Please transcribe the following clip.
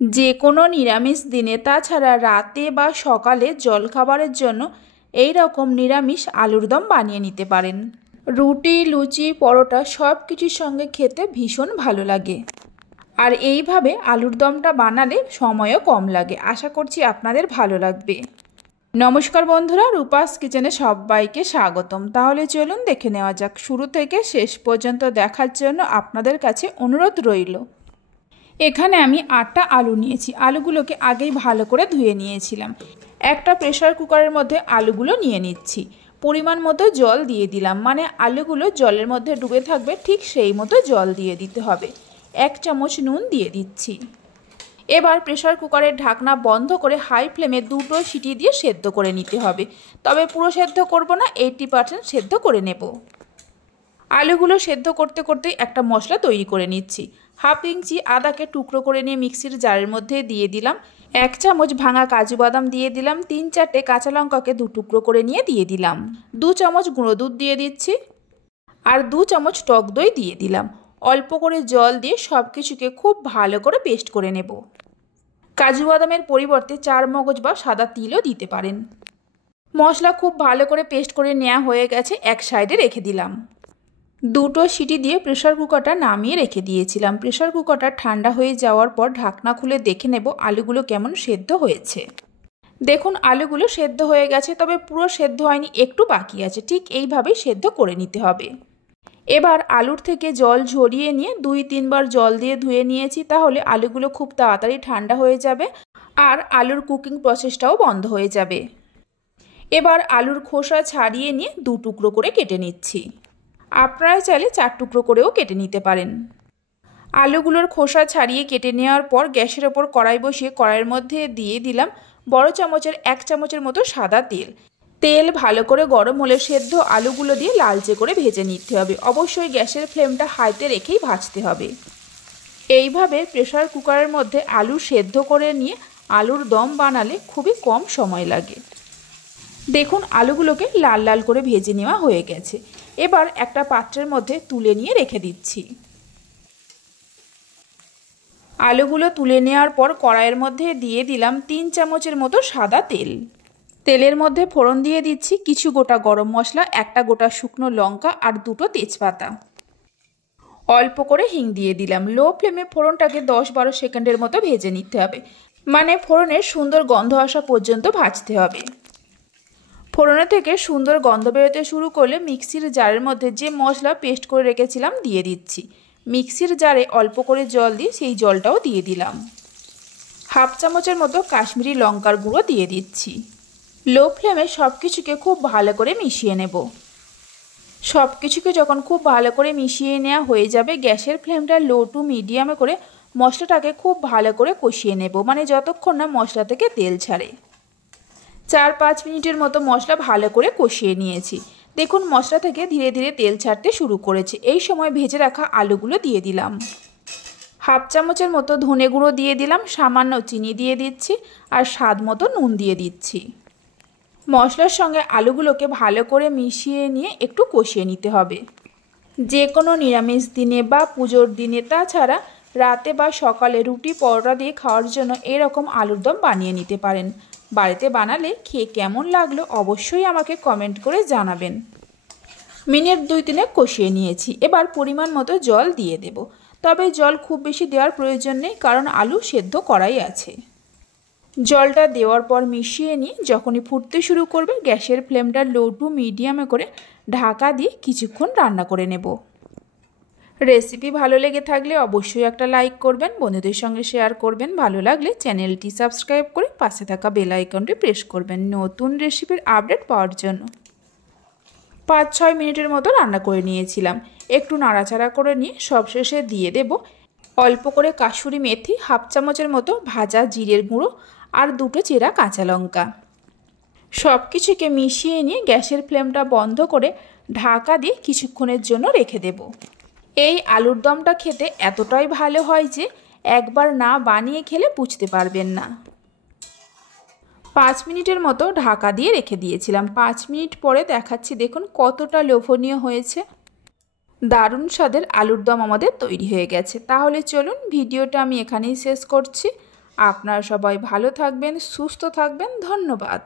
যে কোনো নিরামিষ দিনে তাছাড়া রাতে বা সকালে জলখাবারের জন্য এই রকম নিরামিষ আলুর দম বানিয়ে নিতে পারেন। রুটি, লুচি, পরোটা সব কিছুর সঙ্গে খেতে ভীষণ ভালো লাগে। আর এইভাবে আলুর দমটা বানালে সময়ও কম লাগে। আশা করছি আপনাদের ভালো লাগবে। নমস্কার বন্ধুরা, রূপাস কিচেনে সবাইকে স্বাগতম। তাহলে চলুন দেখে নেওয়া যাক। শুরু থেকে শেষ পর্যন্ত দেখার জন্য আপনাদের কাছে অনুরোধ রইল। এখানে আমি 8টা আলু নিয়েছি। আলুগুলোকে আগেই ভালো করে ধুয়ে নিয়েছিলাম। একটা প্রেসার কুকারের মধ্যে আলুগুলো নিয়ে নিচ্ছি। পরিমাণ মতো জল দিয়ে দিলাম, মানে আলুগুলো জলের মধ্যে ডুবে থাকবে ঠিক সেই মতো জল দিয়ে দিতে হবে। 1 চামচ নুন দিয়ে দিচ্ছি। এবার প্রেসার কুকারের ঢাকনা বন্ধ করে হাই ফ্লেমে 2টো সিটি দিয়ে সেদ্ধ করে নিতে হবে। তবে পুরো সেদ্ধ করব না, 80% সেদ্ধ করে নেব। আলুগুলো সেদ্ধ করতে করতে একটা মশলা তৈরি করে নিচ্ছি। 1/2 ইঞ্চি আদাকে টুকরো করে নিয়ে মিক্সির জারের মধ্যে দিয়ে দিলাম। 1 চামচ ভাঙা কাজু বাদাম দিয়ে দিলাম। 3-4টে কাঁচা লঙ্কাকে 2 টুকরো করে নিয়ে দিয়ে দিলাম। 2 চামচ গুঁড়ো দুধ দিয়ে দিচ্ছি। আর 2 চামচ টক দই দিয়ে দিলাম। অল্প করে জল দিয়ে সব কিছুকে খুব ভালো করে পেস্ট করে নেব। কাজু বাদামের পরিবর্তে 4 মগজ বা সাদা তিলও দিতে পারেন। মশলা খুব ভালো করে পেস্ট করে নেওয়া হয়ে গেছে, এক সাইডে রেখে দিলাম। 2টো সিটি দিয়ে প্রেসার কুকারটা নামিয়ে রেখে দিয়েছিলাম। প্রেসার কুকারটা ঠান্ডা হয়ে যাওয়ার পর ঢাকনা খুলে দেখে নেব আলুগুলো কেমন সেদ্ধ হয়েছে। দেখুন আলুগুলো সেদ্ধ হয়ে গেছে, তবে পুরো সেদ্ধ হয়নি, একটু বাকি আছে। ঠিক এইভাবেই সেদ্ধ করে নিতে হবে। এবার আলুর থেকে জল ঝরিয়ে নিয়ে 2-3 বার জল দিয়ে ধুয়ে নিয়েছি। তাহলে আলুগুলো খুব তাড়াতাড়ি ঠান্ডা হয়ে যাবে আর আলুর কুকিং প্রসেসটাও বন্ধ হয়ে যাবে। এবার আলুর খোসা ছাড়িয়ে নিয়ে 2 টুকরো করে কেটে নিচ্ছি। আপনারা চাইলে 4 টুকরো করেও কেটে নিতে পারেন। আলুগুলোর খোসা ছাড়িয়ে কেটে নেওয়ার পর গ্যাসের ওপর কড়াই বসিয়ে কড়াইয়ের মধ্যে দিয়ে দিলাম বড় চামচের 1 চামচের মতো সাদা তেল। তেল ভালো করে গরম হলে সেদ্ধ আলুগুলো দিয়ে লালচে করে ভেজে নিতে হবে। অবশ্যই গ্যাসের ফ্লেমটা হাইতে রেখেই ভাজতে হবে। এইভাবে প্রেসার কুকারের মধ্যে আলু সেদ্ধ করে নিয়ে আলুর দম বানালে খুবই কম সময় লাগে। দেখুন আলুগুলোকে লাল লাল করে ভেজে নেওয়া হয়ে গেছে। এবার একটা পাত্রের মধ্যে তুলে নিয়ে রেখে দিচ্ছি। আলুগুলো তুলে নেওয়ার পর কড়াইয়ের মধ্যে দিয়ে দিলাম 3 চামচের মতো সাদা তেল। তেলের মধ্যে ফোড়ন দিয়ে দিচ্ছি কিছু গোটা গরম মশলা, একটা গোটা শুকনো লঙ্কা আর 2টো তেজপাতা। অল্প করে হিং দিয়ে দিলাম। লো ফ্লেমে ফোড়নটাকে 10-12 সেকেন্ডের মতো ভেজে নিতে হবে, মানে ফোড়নের সুন্দর গন্ধ আসা পর্যন্ত ভাজতে হবে। ফোড়নে থেকে সুন্দর গন্ধ বেরোতে শুরু করলে মিক্সির জারের মধ্যে যে মশলা পেস্ট করে রেখেছিলাম দিয়ে দিচ্ছি। মিক্সির জারে অল্প করে জল দিয়ে সেই জলটাও দিয়ে দিলাম। 1/2 চামচের মতো কাশ্মীরি লঙ্কার গুঁড়ো দিয়ে দিচ্ছি। লো ফ্লেমে সব কিছুকে খুব ভালো করে মিশিয়ে নেব। সব কিছুকে যখন খুব ভালো করে মিশিয়ে নেওয়া হয়ে যাবে, গ্যাসের ফ্লেমটা লো টু মিডিয়ামে করে মশলাটাকে খুব ভালো করে কষিয়ে নেব, মানে যতক্ষণ না মশলা থেকে তেল ছাড়ে। 4-5 মিনিটের মতো মশলা ভালো করে কষিয়ে নিয়েছি। দেখুন মশলা থেকে ধীরে ধীরে তেল ছাড়তে শুরু করেছে। এই সময় ভেজে রাখা আলুগুলো দিয়ে দিলাম। 1/2 চামচের মতো ধনে গুঁড়ো দিয়ে দিলাম। সামান্য চিনি দিয়ে দিচ্ছি আর স্বাদ মতো নুন দিয়ে দিচ্ছি। মশলার সঙ্গে আলুগুলোকে ভালো করে মিশিয়ে নিয়ে একটু কষিয়ে নিতে হবে। যে কোনো নিরামিষ দিনে বা পুজোর দিনে, তাছাড়া রাতে বা সকালে রুটি পরোটা দিয়ে খাওয়ার জন্য এরকম আলুর দম বানিয়ে নিতে পারেন। বাড়িতে বানালে খেয়ে কেমন লাগলো অবশ্যই আমাকে কমেন্ট করে জানাবেন। মিনিট 2-3 কষিয়ে নিয়েছি। এবার পরিমাণ মতো জল দিয়ে দেব, তবে জল খুব বেশি দেওয়ার প্রয়োজন নেই, কারণ আলু সেদ্ধ করাই আছে। জলটা দেওয়ার পর মিশিয়ে নিয়ে যখনই ফুটতে শুরু করবে গ্যাসের ফ্লেমটা লো টু মিডিয়ামে করে ঢাকা দিয়ে কিছুক্ষণ রান্না করে নেব। রেসিপি ভালো লেগে থাকলে অবশ্যই একটা লাইক করবেন, বন্ধুদের সঙ্গে শেয়ার করবেন। ভালো লাগলে চ্যানেলটি সাবস্ক্রাইব করে পাশে থাকা বেল আইকনটি প্রেস করবেন নতুন রেসিপির আপডেট পাওয়ার জন্য। 5-6 মিনিটের মতো রান্না করে নিয়েছিলাম। একটু নাড়াচাড়া করে নিয়ে সবশেষে দিয়ে দেব অল্প করে কাসুরি মেথি, 1/2 চামচের মতো ভাজা জিরের গুঁড়ো আর 2টো চেরা কাঁচা লঙ্কা। সব কিছুকে মিশিয়ে নিয়ে গ্যাসের ফ্লেমটা বন্ধ করে ঢাকা দিয়ে কিছুক্ষণের জন্য রেখে দেব। এই আলুর দমটা খেতে এতটাই ভালো হয় যে একবার না বানিয়ে খেলে বুঝতে পারবেন না। 5 মিনিটের মতো ঢাকা দিয়ে রেখে দিয়েছিলাম। 5 মিনিট পরে দেখাচ্ছি, দেখুন কতটা লোভনীয় হয়েছে। দারুণ স্বাদের আলুর দম আমাদের তৈরি হয়ে গেছে। তাহলে চলুন ভিডিওটা আমি এখানেই শেষ করছি। আপনারা সবাই ভালো থাকবেন, সুস্থ থাকবেন। ধন্যবাদ।